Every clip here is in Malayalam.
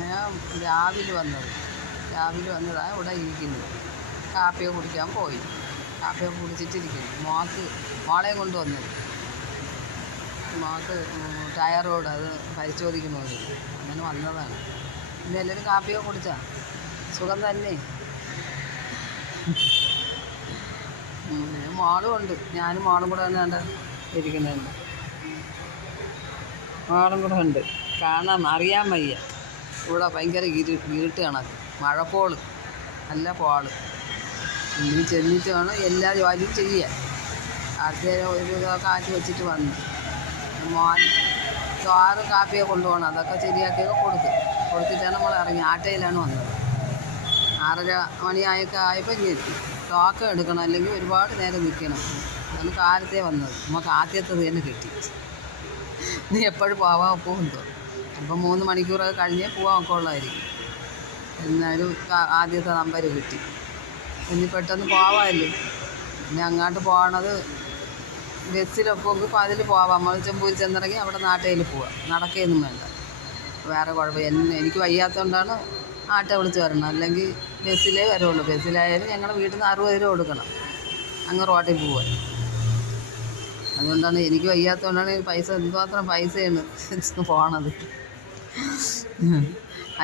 ഞാൻ രാവിലെ വന്നതാണ് ഇവിടെ ഇരിക്കുന്നത്. കാപ്പിയൊക്കെ കുടിക്കാൻ പോയി. കാപ്പിയൊക്കെ കുടിച്ചിട്ടിരിക്കുന്നു. മോളെയും കൊണ്ടുവന്നത്. മോൾക്ക് ടയറോട് അത് പരിശോധിക്കണമെന്ന് അങ്ങനെ വന്നതാണ്. പിന്നെ എല്ലാവരും കാപ്പിയൊക്കെ കുടിച്ചാൽ സുഖം തന്നെ. മോളും ഉണ്ട്. ഞാനും മോളും കൂടെ വന്നാണ്ട് ഇരിക്കുന്നുണ്ട്. മോളും കൂടെ ഉണ്ട്. കാണാൻ അറിയാൻ വയ്യ. ഇവിടെ ഭയങ്കര ഇരുട്ട് കണക്ക്. മഴക്കോള്, നല്ല കോള്. ഇനി ചെന്നിട്ട് വേണം എല്ലാ ജോലിയും ചെയ്യാൻ. അടുത്തേരം ഒരു കാറ്റ് വെച്ചിട്ട് വന്നു. മോൻ ചോറ് കാപ്പിയൊക്കെ കൊണ്ടുപോകണം. അതൊക്കെ ശരിയാക്കിയൊക്കെ കൊടുത്തിട്ടാണ് നമ്മൾ ഇറങ്ങി. ആട്ടയിലാണ് വന്നത്. 6:30 മണിയൊക്കെ ആയപ്പോൾ ഇനി ടോക്കൺ എടുക്കണം, അല്ലെങ്കിൽ ഒരുപാട് നേരം നിൽക്കണം. അതാണ് കാലത്തേ വന്നത്. നമുക്ക് ആദ്യത്തത് തന്നെ കിട്ടി. നീ എപ്പോഴും പോവാൻ പോകുന്നോ? അപ്പം 3 മണിക്കൂറൊക്കെ കഴിഞ്ഞേ പോകാൻ ഒക്കെ ഉള്ളതായിരിക്കും. എന്നാലും ആദ്യത്തെ നമ്പർ കിട്ടി. ഇനി പെട്ടെന്ന് പോവാമല്ലോ. പിന്നെ അങ്ങോട്ട് പോകണത് ബസ്സിലൊക്കെ ഇപ്പോൾ അതിൽ പോവാം. നമ്മൾ ചെമ്പൂരി ചെന്നിറങ്ങി അവിടെ നാട്ടയിൽ പോവാം. നടക്കുകയൊന്നും വേണ്ട. വേറെ കുഴപ്പം എനിക്ക് വയ്യാത്തതുകൊണ്ടാണ് ആട്ടോ വിളിച്ച് വരണം. അല്ലെങ്കിൽ ബസ്സിലേ വരുള്ളൂ. ബസ്സിലായാലും ഞങ്ങളുടെ വീട്ടിൽ നിന്ന് 60 രൂപ കൊടുക്കണം അങ്ങ് റോട്ടിൽ പോവാൻ. അതുകൊണ്ടാണ് എനിക്ക് വയ്യാത്തതുകൊണ്ടാണ് പൈസ എന്തുമാത്രം പൈസയാണ് പോണത്.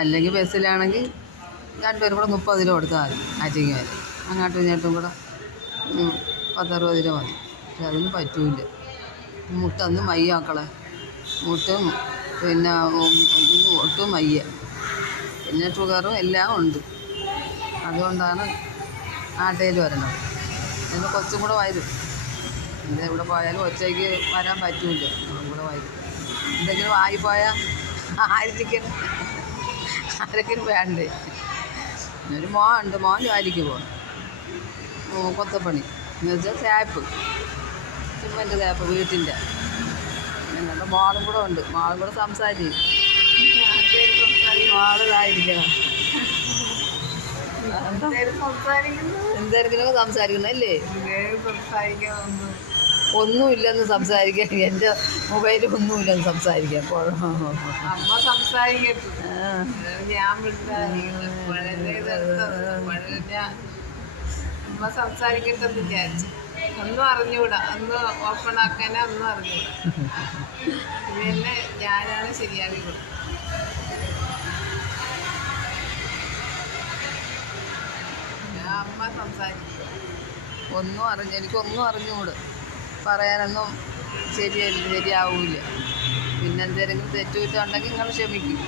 അല്ലെങ്കിൽ ബസ്സിലാണെങ്കിൽ 2 പേരും കൂടെ 30 രൂപ കൊടുത്താൽ മതി. ആറ്റിങ്ങ വരെ അങ്ങോട്ടും ഇങ്ങോട്ടും കൂടെ 10-60 രൂപ മതി. പക്ഷെ അതിന് പറ്റൂല. മുട്ടൊന്നും മയ്യ മക്കളെ. മുട്ടും പിന്നെ ഒട്ടും മയ്യ. പിന്നെ ഷുഗറും എല്ലാം ഉണ്ട്. അതുകൊണ്ടാണ് ആട്ടയിൽ വരണത്. പിന്നെ കൊച്ചും കൂടെ വരും. പിന്നെ എവിടെ പോയാലും ഒറ്റയ്ക്ക് വരാൻ പറ്റൂല. കൂടെ വരും. എന്തെങ്കിലും ആയിപ്പോയാൽ ആരെങ്കിലും വേണ്ടേ. ഒരു മോനുണ്ട്. മോൻ ജോലിക്ക് പോകണം. കൊത്തപ്പണി എന്ന് വെച്ചാൽ തേപ്പ്, സിമെൻറ്റ് തേപ്പ് വീട്ടിൻ്റെ. ഞങ്ങളുടെ മോളും കൂടെ ഉണ്ട്. മോളും കൂടെ സംസാരിക്കും. മോളിതായിരിക്കണം. എന്തായിരിക്കും സംസാരിക്കണം അല്ലേ? ഒന്നുമില്ലെന്ന് സംസാരിക്കാൻ. എൻ്റെ മൊബൈലിൽ ഒന്നുമില്ലെന്ന് സംസാരിക്കാൻ. സംസാരിക്കട്ടെന്ന് വിചാരിച്ചു. ഒന്നും അറിഞ്ഞുകൂടാ. ഒന്ന് ഓപ്പൺ ആക്കാനോ ഒന്നും അറിഞ്ഞുകൂടാ. പിന്നെ ഞാനാണ് ശരിയാക്കി കൊടുത്തത്. അമ്മ സംസാരിക്കും. എനിക്കൊന്നും അറിഞ്ഞുകൂട്. പറയാനൊന്നും ശരിയാവില്ല. പിന്നെ എന്തെങ്കിലും തെറ്റുകുറ്റമുണ്ടെങ്കിൽ നിങ്ങൾ ക്ഷമിക്കും.